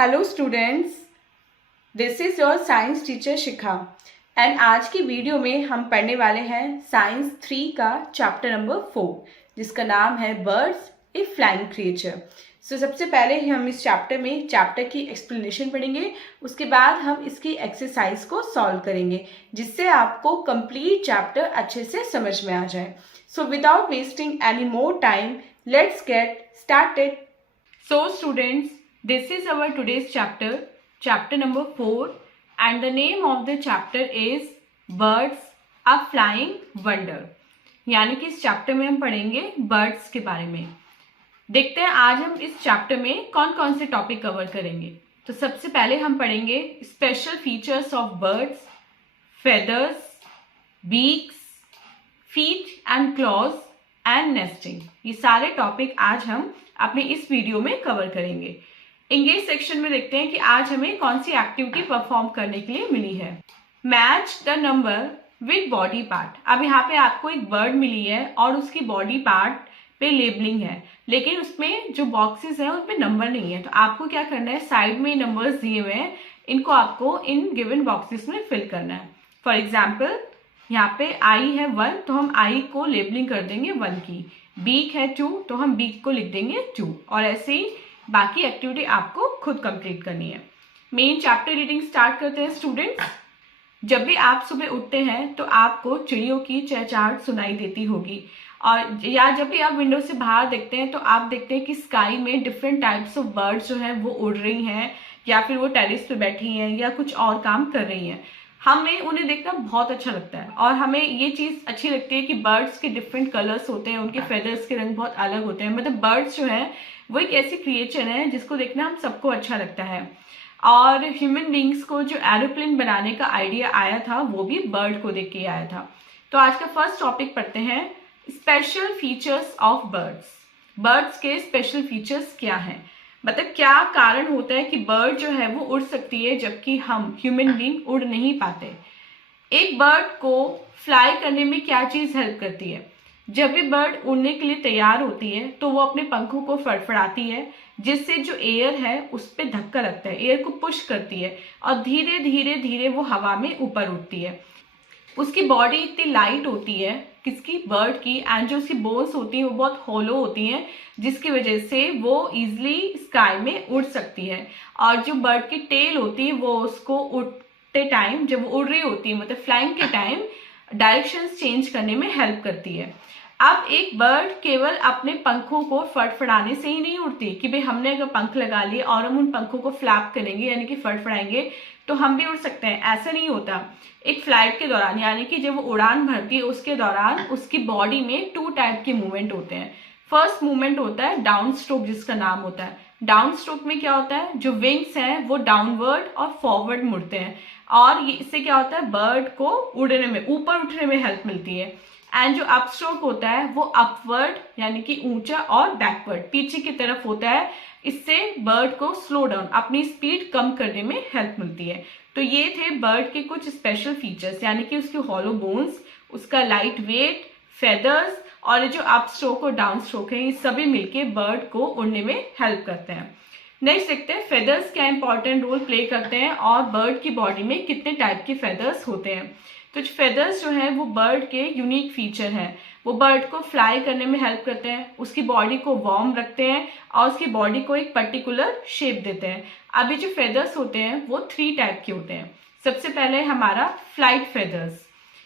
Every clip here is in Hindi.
Hello students, this is your science teacher Shikha and आज की वीडियो में हम पढ़ने वाले हैं साइंस 3 का चैप्टर नंबर 4 जिसका नाम है बर्ड्स ए फ्लाइंग क्रिएचर। सो सबसे पहले हम इस चैप्टर की एक्सप्लेनेशन पढ़ेंगे, उसके बाद हम इसकी एक्सरसाइज को सॉल्व करेंगे जिससे आपको कंप्लीट चैप्टर अच्छे से समझ में आ जाए। So without wasting any more time let's get started. So students, this is our today's chapter number 4 and the name of the chapter is birds a flying wonder। यानी कि इस चैप्टर में हम पढ़ेंगे बर्ड्स के बारे में। देखते हैं आज हम इस चैप्टर में कौन कौन से टॉपिक कवर करेंगे। तो सबसे पहले हम पढ़ेंगे special features of birds, feathers, beaks, feet and clause and nesting. ये सारे टॉपिक आज हम अपने इस वीडियो में कवर करेंगे। इंग्लिश सेक्शन में देखते हैं कि आज हमें कौन सी एक्टिविटी परफॉर्म करने के लिए मिली है। Match the number with body part. अब यहाँ पे आपको एक बर्ड मिली है और उसकी बॉडी पार्ट पे लेबलिंग है, लेकिन उसमें जो बॉक्सेस हैं उसमें नंबर नहीं है। तो आपको क्या करना है, साइड में नंबर्स दिए हुए हैं, इनको आपको इन गिवन बॉक्सेस में फिल करना है। फॉर एग्जाम्पल यहाँ पे आई है 1 तो हम आई को लेबलिंग कर देंगे 1 की। बीक है 2 तो हम बीक को लिख देंगे 2, और ऐसे ही बाकी एक्टिविटी आपको खुद कंप्लीट करनी है। मेन चैप्टर रीडिंग स्टार्ट करते हैं स्टूडेंट्स। जब भी आप सुबह उठते हैं तो आपको चिड़ियों की चहचहाट सुनाई देती होगी, और या जब भी आप विंडो से बाहर देखते हैं तो आप देखते हैं कि स्काई में डिफरेंट टाइप्स ऑफ बर्ड्स जो हैं वो उड़ रही हैं, या फिर वो टेरेस पे बैठी हैं या कुछ और काम कर रही हैं। हमें उन्हें देखना बहुत अच्छा लगता है और हमें ये चीज़ अच्छी लगती है कि बर्ड्स के डिफरेंट कलर्स होते हैं, उनके फेदर्स के रंग बहुत अलग होते हैं। मतलब बर्ड्स जो हैं वो एक ऐसी क्रिएचर है जिसको देखना हम सबको अच्छा लगता है। और ह्यूमन बींग्स को जो एरोप्लेन बनाने का आइडिया आया था वो भी बर्ड को देख के आया था। तो आज का फर्स्ट टॉपिक पढ़ते हैं, special features of birds. Birds के स्पेशल फीचर्स क्या हैं, मतलब क्या कारण होता है कि बर्ड जो है वो उड़ सकती है जबकि हम ह्यूमन बींग उड़ नहीं पाते। एक बर्ड को फ्लाई करने में क्या चीज़ हेल्प करती है। जब भी बर्ड उड़ने के लिए तैयार होती है तो वो अपने पंखों को फड़फड़ाती है, जिससे जो एयर है उस पर धक्का लगता है, एयर को पुश करती है और धीरे धीरे धीरे वो हवा में ऊपर उठती है। उसकी बॉडी इतनी लाइट होती है किसकी, बर्ड की, एंड जो उसकी बोन्स होती हैं वो बहुत होलो होती हैं, जिसकी वजह से वो इजिली स्काई में उड़ सकती है। और जो बर्ड की टेल होती है वो उसको उड़ते टाइम, जब वो उड़ रही होती है मतलब फ्लाइंग के टाइम, डायरेक्शंस चेंज करने में हेल्प करती है। अब एक बर्ड केवल अपने पंखों को फड़फड़ाने से ही नहीं उड़ती कि भाई हमने अगर पंख लगा लिए और हम उन पंखों को फ्लैप करेंगे यानी कि फड़फड़ाएंगे तो हम भी उड़ सकते हैं, ऐसा नहीं होता। एक फ्लाइट के दौरान यानी कि जब वो उड़ान भरती है उसके दौरान उसकी बॉडी में 2 टाइप के मूवमेंट होते हैं। फर्स्ट मूवमेंट होता है डाउन स्ट्रोक, जिसका नाम होता है। डाउन स्ट्रोक में क्या होता है, जो विंग्स हैं वो डाउनवर्ड और फॉरवर्ड मुड़ते हैं, और ये इससे क्या होता है, बर्ड को उड़ने में, ऊपर उठने में हेल्प मिलती है। एंड जो अप स्ट्रोक होता है वो अपवर्ड यानी कि ऊंचा और बैकवर्ड पीछे की तरफ होता है, इससे बर्ड को स्लो डाउन, अपनी स्पीड कम करने में हेल्प मिलती है। तो ये थे बर्ड के कुछ स्पेशल फीचर्स, यानी कि उसकी हॉलो बोन्स, उसका लाइट वेट, फेदर्स, और जो अप स्ट्रोक और डाउन स्ट्रोक है ये सभी मिलके बर्ड को उड़ने में हेल्प करते हैं। नेक्स्ट देखते हैं फेदर्स क्या इंपॉर्टेंट रोल प्ले करते हैं और बर्ड की बॉडी में कितने टाइप के फेदर्स होते हैं। तो फेदर्स जो है वो बर्ड के यूनिक फीचर हैं, वो बर्ड को फ्लाई करने में हेल्प करते हैं, उसकी बॉडी को वार्म रखते हैं और उसकी बॉडी को एक पर्टिकुलर शेप देते हैं। अभी जो फेदर्स होते हैं वो 3 टाइप के होते हैं। सबसे पहले हमारा फ्लाइट फेदर्स,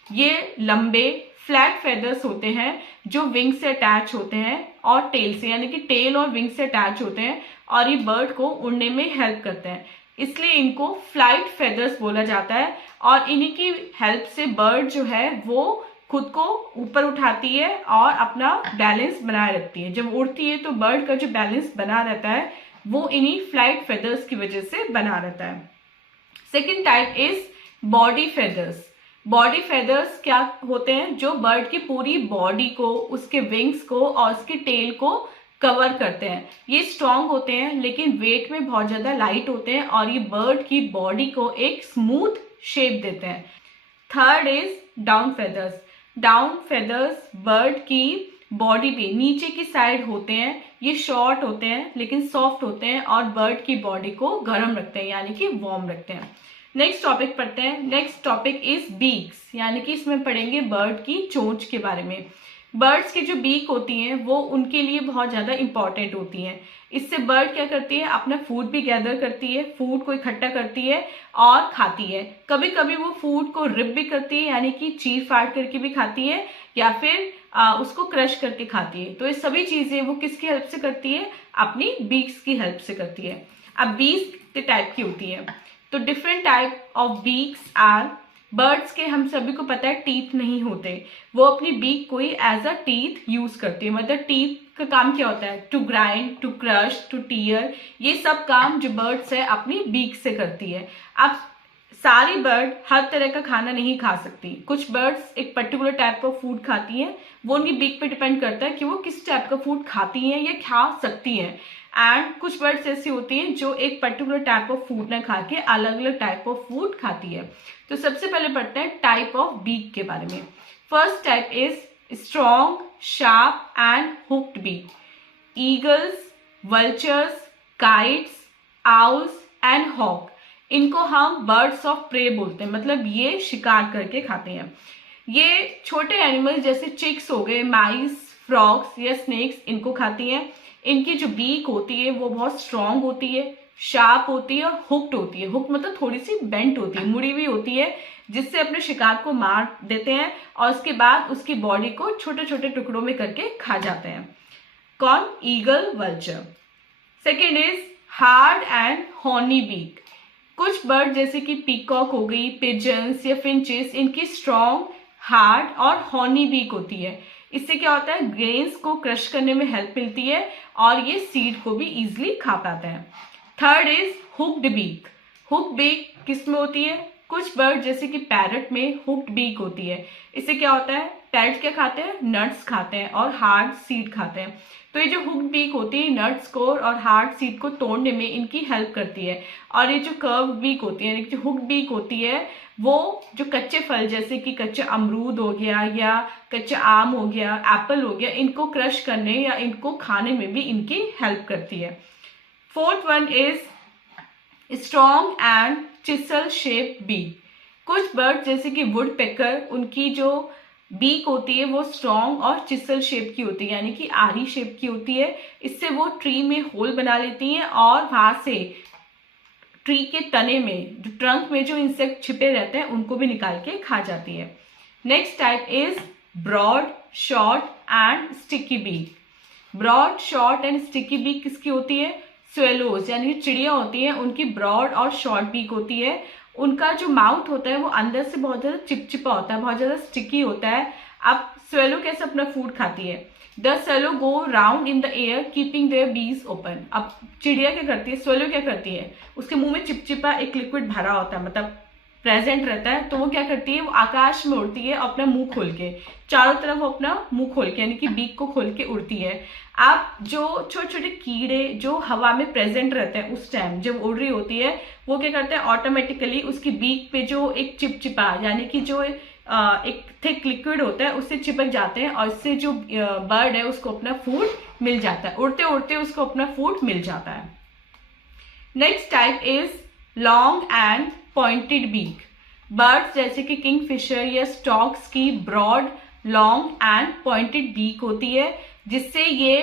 ये लंबे फ्लैट फेदर्स होते हैं जो विंग से अटैच होते हैं और टेल से, यानी कि टेल और विंग से अटैच होते हैं और ये बर्ड को उड़ने में हेल्प करते हैं, इसलिए इनको फ्लाइट फेदर्स बोला जाता है। और इन्हीं की हेल्प से बर्ड जो है वो खुद को ऊपर उठाती है और अपना बैलेंस बनाए रखती है। जब उड़ती है तो बर्ड का जो बैलेंस बना रहता है वो इन्हीं फ्लाइट फेदर्स की वजह से बना रहता है। Second type is body feathers. Body feathers क्या होते हैं, जो बर्ड की पूरी बॉडी को, उसके विंग्स को और उसकी टेल को कवर करते हैं। ये स्ट्रॉन्ग होते हैं लेकिन वेट में बहुत ज्यादा लाइट होते हैं और ये बर्ड की बॉडी को एक स्मूथ शेप देते हैं। Third is down feathers. Down feathers bird की बॉडी पे नीचे की साइड होते हैं, ये शॉर्ट होते हैं लेकिन सॉफ्ट होते हैं और बर्ड की बॉडी को गर्म रखते हैं यानी कि वार्म रखते हैं। नेक्स्ट टॉपिक पढ़ते हैं। नेक्स्ट टॉपिक इज बीक्स, यानी कि इसमें पढ़ेंगे बर्ड की चोंच के बारे में। बर्ड्स की जो बीक होती हैं वो उनके लिए बहुत ज़्यादा इंपॉर्टेंट होती हैं। इससे बर्ड क्या करती है, अपना फूड भी गैदर करती है, फूड को इकट्ठा करती है और खाती है। कभी कभी वो फूड को रिप भी करती है, यानी कि चीर फाड़ करके भी खाती है, या फिर उसको क्रश करके खाती है। तो ये सभी चीज़ें वो किसकी हेल्प से करती है, अपनी बीक्स की हेल्प से करती है। अब बीक्स कितने टाइप की होती है, तो different type of beaks are, birds के हम सभी को पता है टीथ नहीं होते, वो अपनी बीक को ही एज अ टीथ यूज करती है। मतलब टीथ का काम क्या होता है, to grind, to crush, to tear, ये सब काम जो बर्ड्स है अपनी बीक से करती है। अब सारी बर्ड हर तरह का खाना नहीं खा सकती, कुछ बर्ड्स एक पर्टिकुलर टाइप ऑफ फूड खाती हैं, वो उनकी बीक पे डिपेंड करता है कि वो किस टाइप का फूड खाती हैं या खा सकती हैं। एंड कुछ बर्ड्स ऐसी होती हैं जो एक पर्टिकुलर टाइप ऑफ फूड ना खा के अलग अलग टाइप ऑफ फूड खाती है। तो सबसे पहले पढ़ते हैं टाइप ऑफ बीक के बारे में। First type is strong, sharp and hooked beak. Eagles, vultures, kites, owls and hawk, इनको हम बर्ड्स ऑफ प्रे बोलते हैं, मतलब ये शिकार करके खाते हैं। ये छोटे एनिमल्स जैसे चिक्स हो गए, माइस, फ्रॉग्स या स्नेक्स, इनको खाती हैं। इनकी जो बीक होती है वो बहुत स्ट्रांग होती है, शार्प होती है और हुक्ड होती है। हुक मतलब थोड़ी सी बेंट होती है, मुड़ी हुई होती है, जिससे अपने शिकार को मार देते हैं और उसके बाद उसकी बॉडी को छोटे छोटे टुकड़ों में करके खा जाते हैं। कौन, eagle, vulture. Second is hard and horny beak. कुछ बर्ड जैसे कि पीकॉक हो गई, पिजन्स या फिंचेस, इनकी स्ट्रॉन्ग, हार्ड और हॉर्नी बीक होती है। इससे क्या होता है, ग्रेन्स को क्रश करने में हेल्प मिलती है और ये सीड को भी इजीली खा पाते हैं। Third is hooked beak. Hooked beak किस में होती है, कुछ बर्ड जैसे कि पैरट में हुक्ड बीक होती है। इससे क्या होता है, पैरट क्या खाते हैं, नट्स खाते हैं और हार्ड सीड खाते हैं। तो ये जो हुक्ड बीक होती है नट्स को और हार्ड सीड को तोड़ने में इनकी हेल्प करती है। और ये जो कर्व बीक होती है, जो हुक्ड बीक होती है, वो जो कच्चे फल जैसे कि कच्चा अमरूद हो गया या कच्चा आम हो गया, एप्पल हो गया, इनको क्रश करने या इनको खाने में भी इनकी हेल्प करती है। Fourth one is strong and chisel shape beak. कुछ बर्ड जैसे कि वुड पेकर, उनकी जो बीक होती है वो स्ट्रॉन्ग और चिसल शेप की होती है, यानी कि आरी शेप की होती है। इससे वो ट्री में होल बना लेती हैं और वहां से ट्री के तने में, जो ट्रंक में जो इंसेक्ट छिपे रहते हैं, उनको भी निकाल के खा जाती है। Next type is broad, short and sticky beak. Broad, short and sticky beak किसकी होती है, स्वेलोज यानी चिड़िया होती है, उनकी ब्रॉड और शॉर्ट बीक होती है। उनका जो माउथ होता है वो अंदर से बहुत ज्यादा चिपचिपा होता है, बहुत ज्यादा स्टिकी होता है। अब स्वेलो कैसे अपना फूड खाती है, the swallow go round in the air keeping their बीज ओपन। अब चिड़िया क्या करती है, स्वेलो क्या करती है, उसके मुंह में चिपचिपा एक लिक्विड भरा होता है, मतलब प्रेजेंट रहता है, तो वो क्या करती है, वो आकाश में उड़ती है अपना मुंह खोल के, चारों तरफ अपना मुंह खोल के यानी कि बीक को खोल के उड़ती है। अब जो छोटे छोटे कीड़े जो हवा में प्रेजेंट रहते हैं उस टाइम जब उड़ रही होती है, वो क्या करते हैं, ऑटोमेटिकली उसकी बीक पे जो एक चिपचिपा यानी कि जो एक थिक लिक्विड होता है उससे चिपक जाते हैं और इससे जो बर्ड है उसको अपना फूड मिल जाता है, उड़ते उड़ते उसको अपना फूड मिल जाता है। Next type is long and pointed beak. Birds जैसे कि किंगफिशर या स्टॉक्स की broad, long and pointed beak होती है, जिससे ये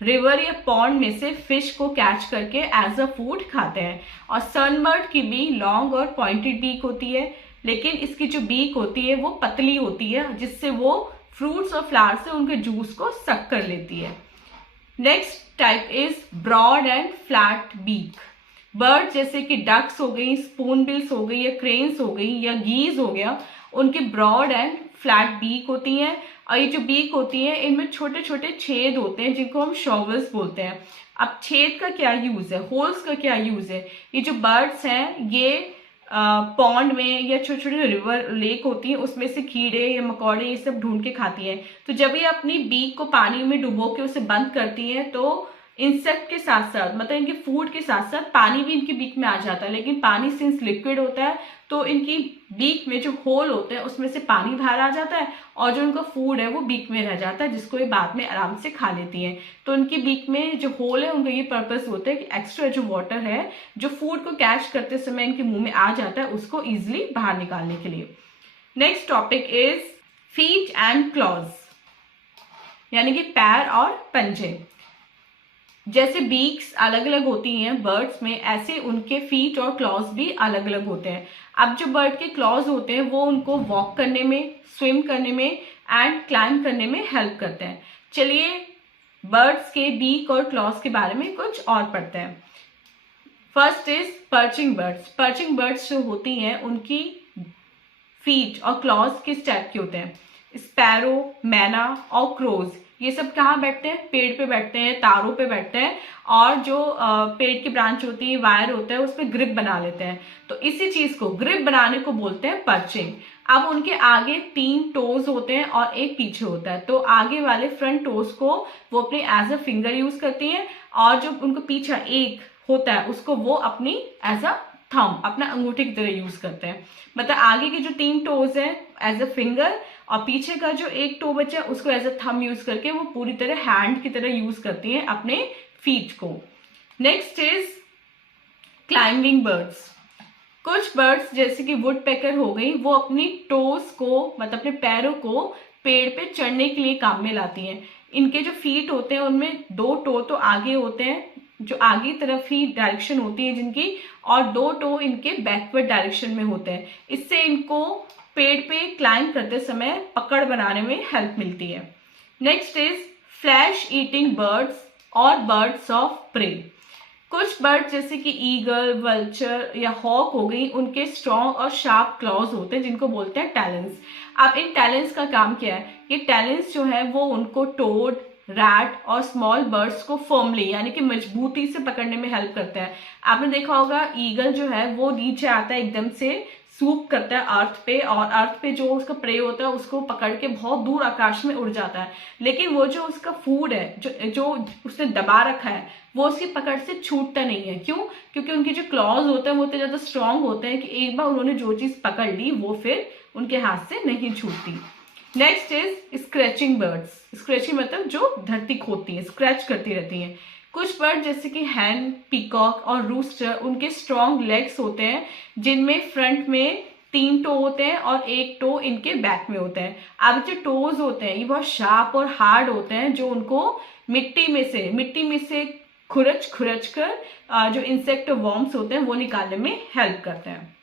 रिवर या पॉन्ड में से फिश को कैच करके एज अ फूड खाते हैं। और सनबर्ड की भी लॉन्ग और पॉइंटेड बीक होती है, लेकिन इसकी जो बीक होती है वो पतली होती है, जिससे वो फ्रूट्स और फ्लावर से उनके जूस को सक कर लेती है। Next type is broad and flat beak. Bird जैसे कि डक्स हो गई, स्पूनबिल्स हो गई या क्रेन्स हो गई या गीज हो गया, उनकी ब्रॉड एंड फ्लैट बीक होती हैं। और ये जो बीक होती है इनमें छोटे छोटे छेद होते हैं जिनको हम शॉवल्स बोलते हैं। अब छेद का क्या यूज है, होल्स का क्या यूज है, ये जो बर्ड्स हैं ये पॉन्ड में या छोटे छोटे रिवर लेक होती है उसमें से कीड़े या मकोड़े ये सब ढूंढ के खाती हैं। तो जब ये अपनी बीक को पानी में डुबो के उसे बंद करती हैं तो इंसेक्ट के साथ साथ मतलब इनके फूड के साथ साथ पानी भी इनके बीक में आ जाता है, लेकिन पानी सिंस लिक्विड होता है तो इनकी बीक में जो होल होते हैं उसमें से पानी बाहर आ जाता है और जो उनका फूड है वो बीक में रह जाता है, जिसको ये बाद में आराम से खा लेती हैं। तो उनकी बीक में जो होल है उनका ये पर्पस होता है कि एक्स्ट्रा जो वाटर है जो फूड को कैच करते समय इनके मुंह में आ जाता है उसको इजिली बाहर निकालने के लिए। Next topic is feet and clause, यानी कि पैर और पंजे। जैसे बीक्स अलग अलग होती हैं बर्ड्स में, ऐसे उनके फीट और क्लॉज भी अलग अलग होते हैं। अब जो बर्ड के क्लॉज होते हैं वो उनको वॉक करने में, स्विम करने में एंड क्लाइंब करने में हेल्प करते हैं। चलिए बर्ड्स के बीक और क्लॉज के बारे में कुछ और पढ़ते हैं। First is perching birds. Perching birds जो होती हैं उनकी फीट और क्लॉज किस टाइप के होते हैं? स्पैरो, मैना और क्रोज ये सब कहाँ बैठते हैं? पेड़ पे बैठते हैं, तारों पे बैठते हैं और जो पेड़ की ब्रांच होती है, वायर होता है, उस पर ग्रिप बना लेते हैं। तो इसी चीज को ग्रिप बनाने को बोलते हैं पर्चिंग। अब उनके आगे 3 टोज होते हैं और एक पीछे होता है, तो आगे वाले फ्रंट टोज को वो अपने एज अ फिंगर यूज करती हैं और जो उनको पीछा एक होता है उसको वो अपनी एज अ थंब, अपना अंगूठे की तरह यूज करते हैं। मतलब आगे के जो 3 टोज हैं एज अ फिंगर और पीछे का जो एक टो बचा है उसको एज अ थंब यूज करके वो पूरी तरह हैंड की तरह यूज करती हैं अपने फीट को। Next is climbing birds. कुछ बर्ड्स जैसे कि वुड पेकर हो गई, वो अपनी टोज को मतलब अपने पैरों को पेड़ पे चढ़ने के लिए काम में लाती हैं। इनके जो फीट होते हैं उनमें 2 टो तो आगे होते हैं, जो आगे तरफ ही डायरेक्शन होती है जिनकी, और 2 टो इनके बैकवर्ड डायरेक्शन में होते हैं। इससे इनको पेड़ पे क्लाइंब करते समय पकड़ बनाने में हेल्प मिलती है। Next is flesh eating birds और बर्ड्स ऑफ प्रे। कुछ बर्ड जैसे कि ईगल, वल्चर या हॉक हो गई, उनके स्ट्रॉन्ग और शार्प क्लॉज होते हैं जिनको बोलते हैं टैलेंस। अब इन टैलेंस का काम क्या है? ये टैलेंस जो है वो उनको टोड, रैट और स्मॉल बर्ड्स को फर्मली यानी कि मजबूती से पकड़ने में हेल्प करता है। आपने देखा होगा ईगल जो है वो नीचे आता है, एकदम से सूप करता है अर्थ पे, और अर्थ पे जो उसका प्रे होता है उसको पकड़ के बहुत दूर आकाश में उड़ जाता है। लेकिन वो जो उसका फूड है जो उसने दबा रखा है वो उसकी पकड़ से छूटता नहीं है। क्यों? क्योंकि उनके जो क्लॉज होते हैं वो इतने ज्यादा स्ट्रांग होते हैं कि एक बार उन्होंने जो चीज पकड़ ली वो फिर उनके हाथ से नहीं छूटती। Next is scratching birds. Scratching मतलब जो धरती खोदती है, स्क्रैच करती रहती हैं। कुछ बर्ड जैसे कि हैन, पीकॉक और रूस्टर, उनके स्ट्रॉन्ग लेग्स होते हैं जिनमें फ्रंट में 3 टो होते हैं और एक टो इनके बैक में होते हैं। अब जो टोज होते हैं ये बहुत शार्प और हार्ड होते हैं जो उनको मिट्टी में से खुरच कर जो इंसेक्ट और वर्म्स होते हैं वो निकालने में हेल्प करते हैं।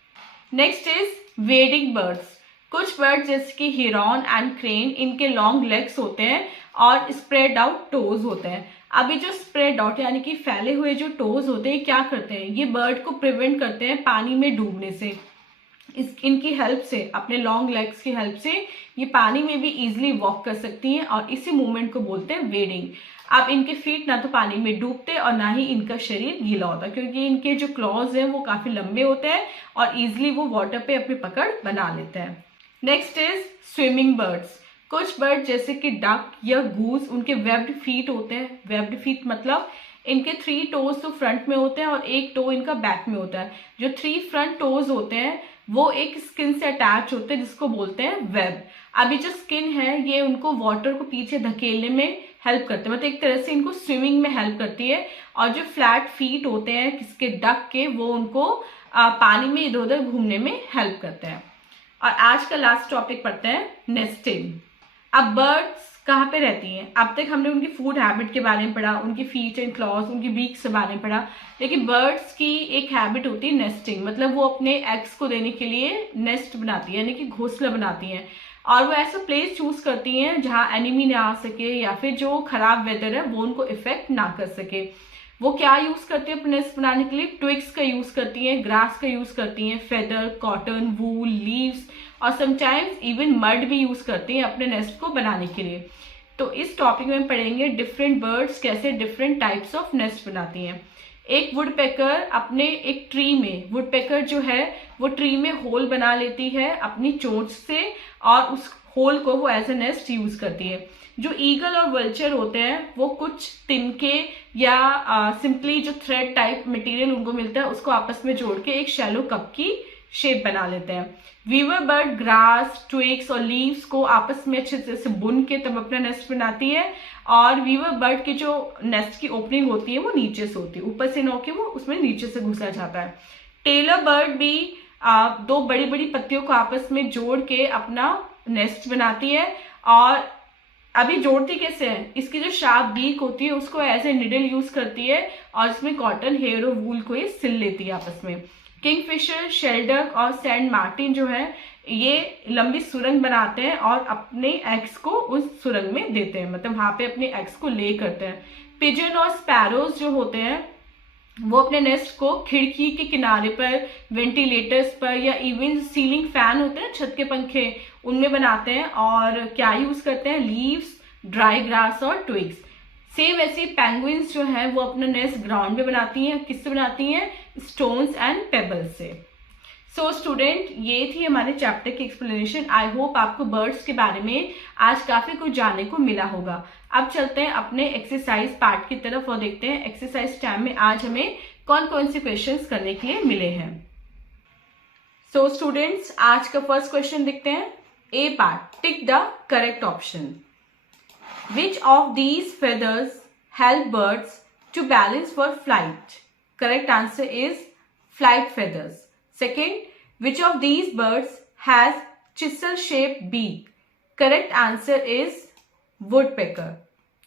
Next is wedding birds. कुछ बर्ड जैसे कि हिरॉन एंड क्रेन, इनके लॉन्ग लेग्स होते हैं और स्प्रेड आउट टोज होते हैं। अभी जो स्प्रेड आउट यानी कि फैले हुए जो टोज होते हैं क्या करते हैं? ये बर्ड को प्रिवेंट करते हैं पानी में डूबने से। इनकी हेल्प से, अपने लॉन्ग लेग्स की हेल्प से ये पानी में भी इजीली वॉक कर सकती हैं और इसी मूवमेंट को बोलते हैं वेडिंग। अब इनके फीट ना तो पानी में डूबते और ना ही इनका शरीर गीला होता, क्योंकि इनके जो क्लॉज हैं वो काफी लंबे होते हैं और इजिली वो वाटर पे अपनी पकड़ बना लेते हैं। Next is swimming birds. कुछ बर्ड जैसे कि डक या गूज, उनके वेब्ड फीट होते हैं। वेब्ड फीट मतलब इनके 3 टोज तो फ्रंट में होते हैं और एक टो इनका बैक में होता है। जो 3 फ्रंट टोज होते हैं वो एक स्किन से अटैच होते हैं जिसको बोलते हैं वेब। अभी जो स्किन है ये उनको वाटर को पीछे धकेलने में हेल्प करते हैं, मतलब एक तरह से इनको स्विमिंग में हेल्प करती है। और जो फ्लैट फीट होते हैं किसके, डक के, वो उनको पानी में इधर उधर घूमने में हेल्प करते हैं। और आज का लास्ट टॉपिक पढ़ते हैं नेस्टिंग। अब बर्ड्स कहाँ पे रहती हैं? अब तक हमने उनकी फूड हैबिट के बारे में पढ़ा, उनकी फीट एंड क्लॉज, उनकी बीक के बारे में पढ़ा, लेकिन बर्ड्स की एक हैबिट होती है नेस्टिंग। मतलब वो अपने एग्स को देने के लिए नेस्ट बनाती है, यानी कि घोंसला बनाती हैं। और वो ऐसा प्लेस चूज करती हैं जहाँ एनिमी ना आ सके या फिर जो खराब वेदर है वो उनको इफेक्ट ना कर सके। वो क्या यूज करती है अपने नेस्ट बनाने के लिए? ट्विग्स का यूज करती हैं, ग्रास का यूज करती हैं, फेदर, कॉटन, वूल, लीव्स और समटाइम्स इवन मड भी यूज करती हैं अपने नेस्ट को बनाने के लिए। तो इस टॉपिक में पढ़ेंगे डिफरेंट बर्ड्स कैसे डिफरेंट टाइप्स ऑफ नेस्ट बनाती हैं। एक वुड पेकर अपने एक ट्री में, वुड पेकर जो है वो ट्री में होल बना लेती है अपनी चोंच से, और उस होल को वो एज ए नेस्ट यूज करती है। जो ईगल और वल्चर होते हैं वो कुछ तिनके या सिंपली जो थ्रेड टाइप मटेरियल उनको मिलता है उसको आपस में जोड़ के एक शैलो कप की शेप बना लेते हैं। वीवर बर्ड ग्रास, ट्विग्स और लीव्स को आपस में अच्छे से बुन के तब अपना नेस्ट बनाती है। और वीवर बर्ड की जो नेस्ट की ओपनिंग होती है वो नीचे से होती है, ऊपर से नौ के वो उसमें नीचे से घुसा जाता है। टेलर बर्ड भी दो बड़ी बड़ी पत्तियों को आपस में जोड़ के अपना नेस्ट बनाती है। और अभी जोड़ती कैसे है, इसकी जो शार्प बीक होती है उसको एज ए निडल यूज करती है और इसमें कॉटन, हेयर और वूल को ये सिल लेती है आपस में। किंगफिशर, शेलडक और सैंड मार्टिन जो है ये लंबी सुरंग बनाते हैं और अपने एग्स को उस सुरंग में देते हैं, मतलब वहां पे अपने एग्स को ले करते हैं। पिजन और स्पैरोज जो होते हैं वो अपने नेस्ट को खिड़की के किनारे पर, वेंटिलेटर्स पर या इवन सीलिंग फैन होते हैं, छत के पंखे, उनमें बनाते हैं। और क्या यूज करते हैं, लीव्स, ड्राई ग्रास और ट्विग्स। सेम ऐसे पेंगुइन्स जो है वो अपना नेस्ट ग्राउंड में बनाती हैं। किससे बनाती हैं, स्टोन्स एंड पेबल्स से। सो स्टूडेंट, ये थी हमारे चैप्टर की एक्सप्लेनेशन। आई होप आपको बर्ड्स के बारे में आज काफी कुछ जानने को मिला होगा। अब चलते हैं अपने एक्सरसाइज पार्ट की तरफ और देखते हैं एक्सरसाइज टाइम में आज हमें कौन कौन से क्वेश्चंस करने के लिए मिले हैं। सो स्टूडेंट्स, आज का फर्स्ट क्वेश्चन देखते हैं। A part, tick the correct option. Which of these feathers help birds to balance for flight? Correct answer is flight feathers. Second, which of these birds has chisel-shaped beak? Correct answer is woodpecker.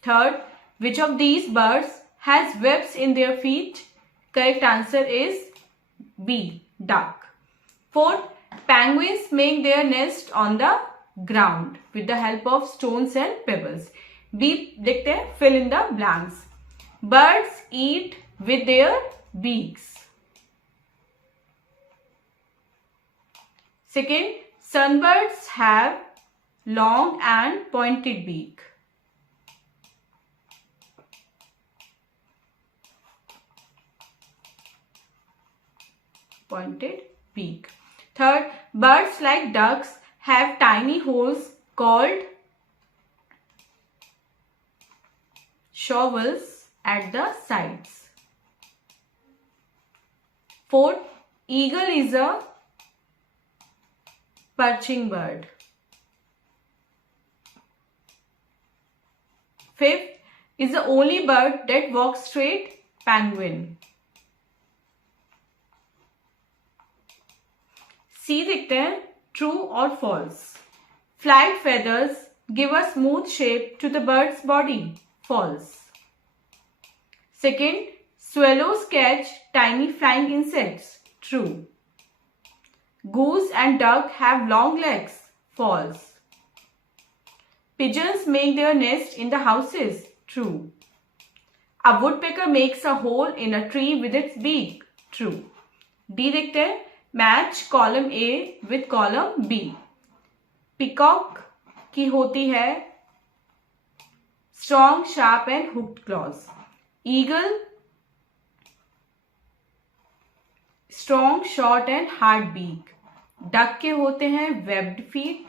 Third, which of these birds has webs in their feet? Correct answer is B, duck. Fourth, penguins make their nest on the ground with the help of stones and pebbles. B देखते हैं, fill in the blanks. Birds eat with their beaks. Second, sunbirds have long and pointed beak. Pointed beak. Third, birds like ducks have tiny holes called shovels at the sides. Fourth, eagle is a perching bird. Fifth, is the only bird that walks straight? Penguin. C देखते हैं, true or false. Flight feathers give a smooth shape to the bird's body. False. Second, swallows catch tiny flying insects. True. Goose and duck have long legs. False. Pigeons make their nest in the houses. True. A woodpecker makes a hole in a tree with its beak. True. D देखते हैं, match column A with column B. Peacock की होती है strong, sharp and hooked claws. Eagle strong, short and hard beak. Duck के होते हैं वेब्ड फीट.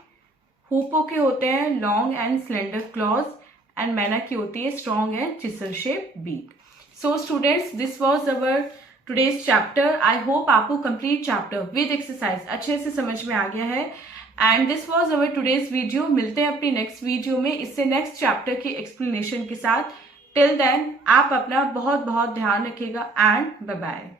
हूपो के होते हैं long and slender claws. And myna की होती है strong and chisel shape beak. So students, this was our today's chapter. I hope आपको कंप्लीट चैप्टर विद एक्सरसाइज अच्छे से समझ में आ गया है. And this was our today's video. मिलते हैं अपनी नेक्स्ट वीडियो में इससे नेक्स्ट चैप्टर की एक्सप्लेनेशन के साथ. टिल देन आप अपना बहुत बहुत ध्यान रखिएगा एंड बाय बाय.